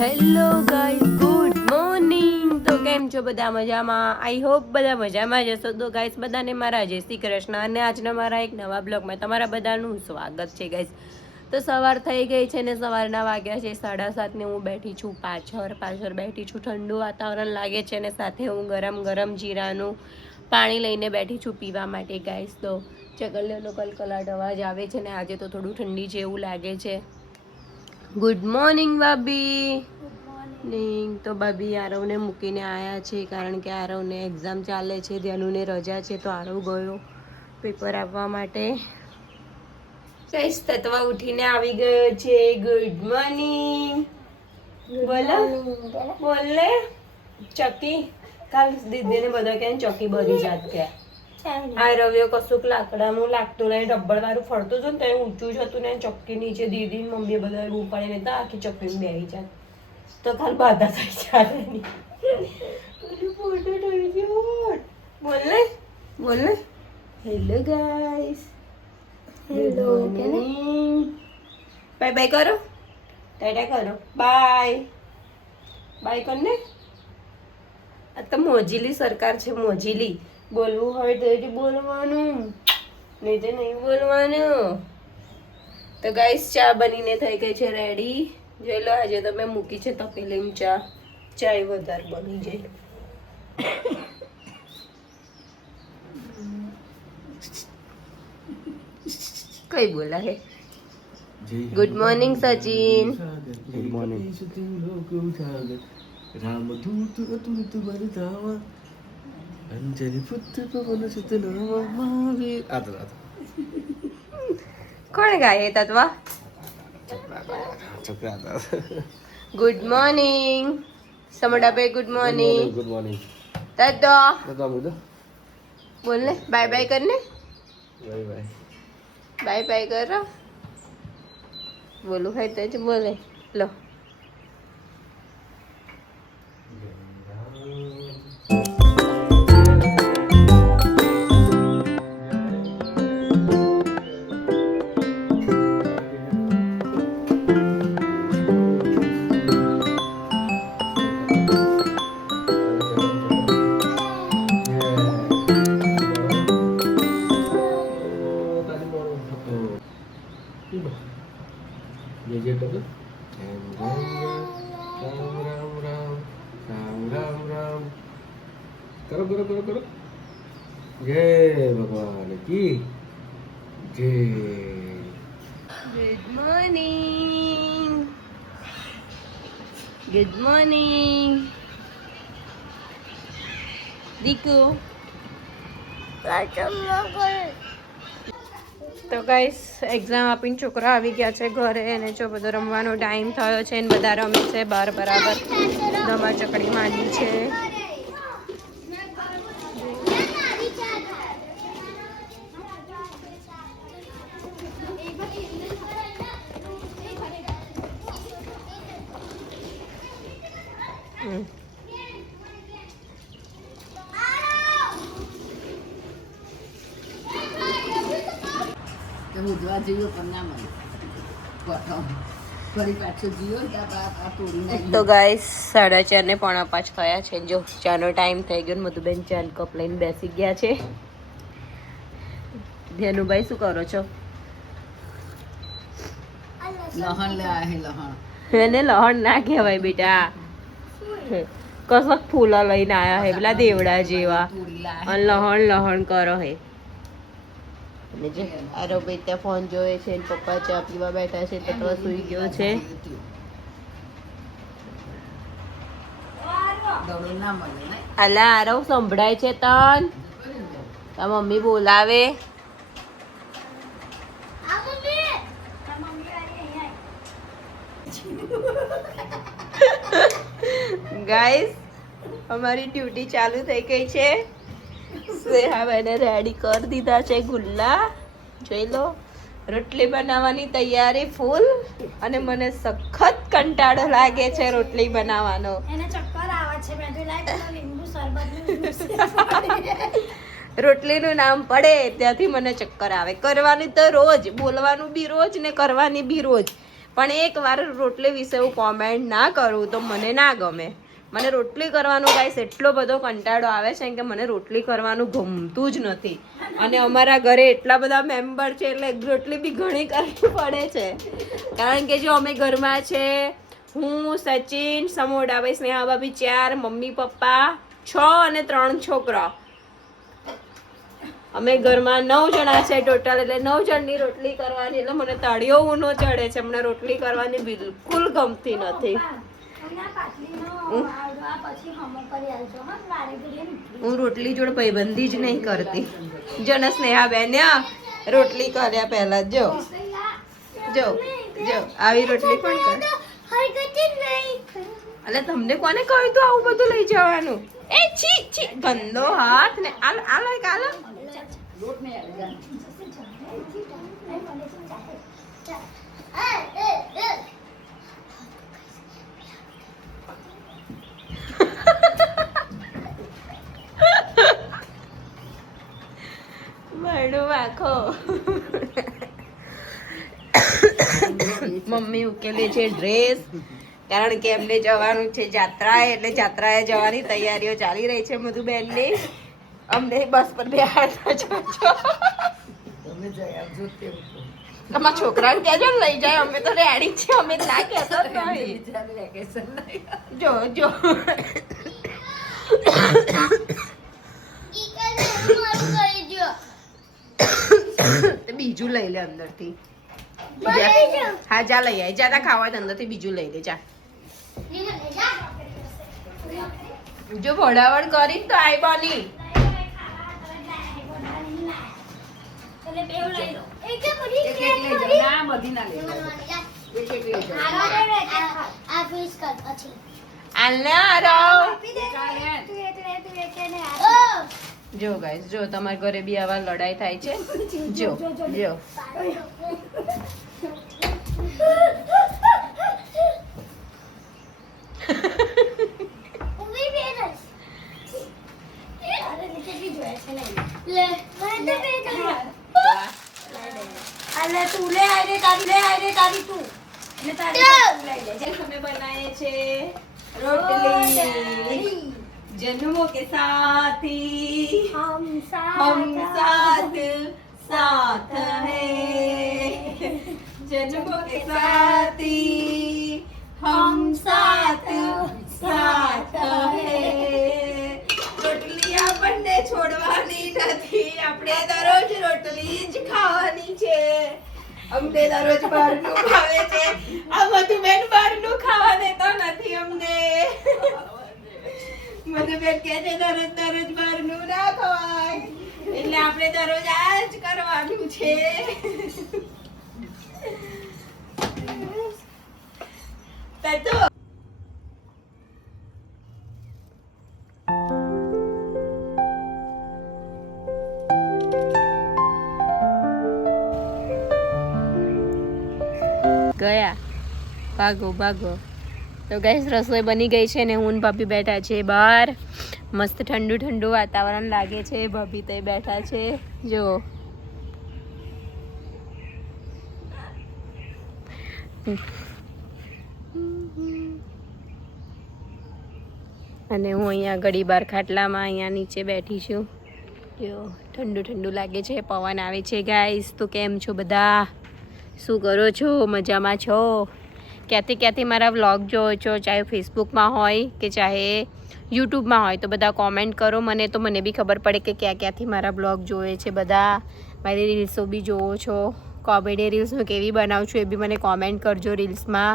Hello guys, good morning. તો કેમ છો બધા? મજામાં? આઈ હોપ બધા મજામાં જ હશો. તો ગાઈસ બધાને મારા જય શ્રી કૃષ્ણ અને આજના મારા એક નવા બ્લોગમાં તમારા બધાનું સ્વાગત છે ગાઈસ. તો સવાર થઈ ગઈ છે ને સવારના વાગ્યા છે 7:30 ને હું બેઠી છું પાછળ બેઠી છું. ઠંડુ વાતાવરણ લાગે છે ને સાથે હું ગરમ જીરાનું પાણી લઈને બેઠી છું પીવા માટે ગાઈસ. તો ચકલીઓનો કલકલાટ અવાજ આવે છે ને આજે તો થોડું ઠંડી જેવું લાગે છે. ગુડ મોર્નિંગ ભાભી. મોર્નિંગ. તો ભાભી આરવને મૂકીને આવ્યા છે કારણ કે આરવને એક્ઝામ ચાલે છે, ધ્યાનુને રજા છે તો આરવ ગયો પેપર આપવા માટે. કઈ તત્વ ઉઠીને આવી ગયો છે. ગુડ મોર્નિંગ બોલો બોલે ચકી. કાલ દીદીને બધા કહે ચકી બધી જાત કે આ રવિયો કશુંક લાકડાનું લાગતું નહીં, રબર વાળું ફરતું હતું ને તો ઊંચું જ હતું ને ચક્કી નીચે દીદી મમ્મી બધા રૂ પાડીને તો આખી ચક્કી બેસી જાય તો ખાલી બાધા થઈ જાય. ફોટો થઈ ગયો. બોલે બોલે hello guys. Hello by bye કરો, ટાટા કરો, બાય બાય કરને. આ તો મોજીલી સરકાર છે, મોજીલી. બોલવું હોય તો બોલવાનું, નહીં તો નહીં બોલવાનું. તો ગાઈસ ચા બનીને થઈ ગઈ છે રેડી. જોઈ લો આજે તમે મૂકી છે તપેલીમાં ચા. ચાય વધારે બની જાય. કઈ બોલા હે? Good morning Sachin. Good morning. રામદૂત અતુલિત બરતાવા અંજલિ પુત્ર પવન સુત નામા મહાવીર. આ કોણ ગાય તત્વા? છોકરા. ગુડ મોર્નિંગ સમડાભાઈ. Good morning. Good morning. તત્તો તો બોલો. બોલ ને બાય બાય કરને. Bye bye. બાય બાય કરો. બોલું હોય તો જ બોલે. લો જે કરો. રામ રામ. કરો. જય ભગવાન કી જય. Good morning. ગુડ મોર્નિંગ દીકુ. તો ગાઈસ એક્ઝામ આપીને છોકરા આવી ગયા છે ઘરે અને જો બધો રમવાનો ટાઈમ થયો છે ને બધા રમે છે બહાર બરાબર. ધમા ચકડી માંડી છે. તો ગાઈસ 4:30 ને 4:45 થયા છે. જો ચાનો ટાઈમ થઈ ગયો ને મધુબેન ચાન કપ લઈને બેસી ગયા છે. ધ્યાનુભાઈ શું કરો છો? એને લહણ ના કહેવાય બેટા, કસક ફૂલા લઈને આયા હે પેલા દેવડા જેવા અને લહણ કરો હે. આરોભાઈ ત્યાં ફોન જોવે છે, પપ્પા ચા પીવા બેઠા છે, તો સુઈ ગયો છે. અલા આરવ સંભળાય છે તન? તા મમ્મી બોલાવે. ગાઈસ અમારી ડ્યુટી ચાલુ થઈ ગઈ છે. સ્નેહાબેને રેડી કરી દીધા છે ગુલ્લા. જોઈ લો રોટલી બનાવવાની તૈયારી ફૂલ. અને મને સખત કંટાળો લાગે છે રોટલી બનાવવાનો. રોટલીનું નામ પડે ત્યાંથી મને ચક્કર આવે. કરવાની તો રોજ, બોલવાનું બી રોજ ને કરવાની બી રોજ, પણ એકવાર રોટલી વિશે હું કોમેન્ટ ના કરું તો મને ના ગમે. મને રોટલી કરવાનો ગાઈસ એટલો બધો કંટાળો આવે છે કે મને રોટલી કરવાનું ગમતું જ નથી. અને અમારા ઘરે એટલા બધા મેમ્બર છે એટલે રોટલી બી ઘણી કરવી પડે છે. કારણ કે જો અમે ઘરમાં છે હું, સચિન, સમોડા ભાઈ, સ્નેહા ભાભી 4, મમ્મી પપ્પા 6 અને 3 છોકરા. અમે ઘરમાં 9 જણા છે ટોટલ, એટલે 9 જણની રોટલી કરવાની એટલે મને તળિયો ઊનો ચડે છે. મને રોટલી કરવાની બિલકુલ ગમતી નથી. હું રોટલી જોડે ભાઈબંધી જ નહીં કરતી. જો ને સ્નેહા બેન રોટલી કર્યા પહેલા જો જો જો આવી રોટલી પણ કર. અલે તમને કોને કહ્યું તું આવું બધું લઈ જવાનું? એ છી છી ગંદો હાથ ને આલો આલો આલો. મળું આખો મમ્મી ઉકેલે છે ડ્રેસ, કારણ કે એમને જવાનું છે જાત્રાએ, એટલે જાત્રાએ જવાની તૈયારીઓ ચાલી રહી છે મધુબેનની. અમને બસ પર બેહાડતા જોજો. તમારા છોકરાને કહેજો ને લઈ જાય, અમે તો રેડી છે, અમે ના કહેતો નહીં. જો જો બીજું લઈ લે અંદરથી. હા જા લઈ આય, જા ખાવા હોય તો અંદરથી બીજું લઈ લે જા. જો ભડાવડ કરી તો આઈ બની. જો ગાઈસ જો તમારા ઘરે બી આવા લડાઈ થાય છે. જો જો અમે બનાવીએ છે રોટલી. जन्मों के साथ ही हम साथ साथ हैं, जन्मों के साथ ही हम साथ साथ हैं. રોટલી આપણને છોડવાની નથી, આપણે દરરોજ રોટલી જ ખાવાની છે. અમને દરરોજ બહારનું ખાવે છે, આ મધુબેન બહારનું ખાવા દેતો નથી અમને. મધુબેન કહે છે દરરોજ બહારનું ના ખવાય, એટલે આપણે દરરોજ આ જ કરવાનું છે. તો ગયા ભાગો ભાગો. તો ગાઈસ રસોઈ બની ગઈ છે ને હું ભાભી બેઠા છે બહાર. મસ્ત ઠંડુ ઠંડુ વાતાવરણ લાગે છે. ભાભી તે બેઠા છે જો. અને હું અહીંયા ઘડી બાર ખાટલામાં અહીંયા નીચે બેઠી છું. જો ઠંડુ ઠંડુ લાગે છે, પવન આવે છે. ગાઈસ તો કેમ છો બધા? શું કરો છો? મજામાં છો? ક્યાંથી મારા વ્લોગ જોવો છો, ચાહે ફેસબુકમાં હોય કે ચાહે યુટ્યુબમાં હોય, તો બધા કોમેન્ટ કરો મને, તો મને બી ખબર પડે કે ક્યાંથી મારા વ્લોગ જોવે છે બધા. મારી રીલ્સો બી જોવો છો, કોમેડી રીલ્સ હું કેવી બનાવું છું એ બી મને કોમેન્ટ કરજો રીલ્સમાં.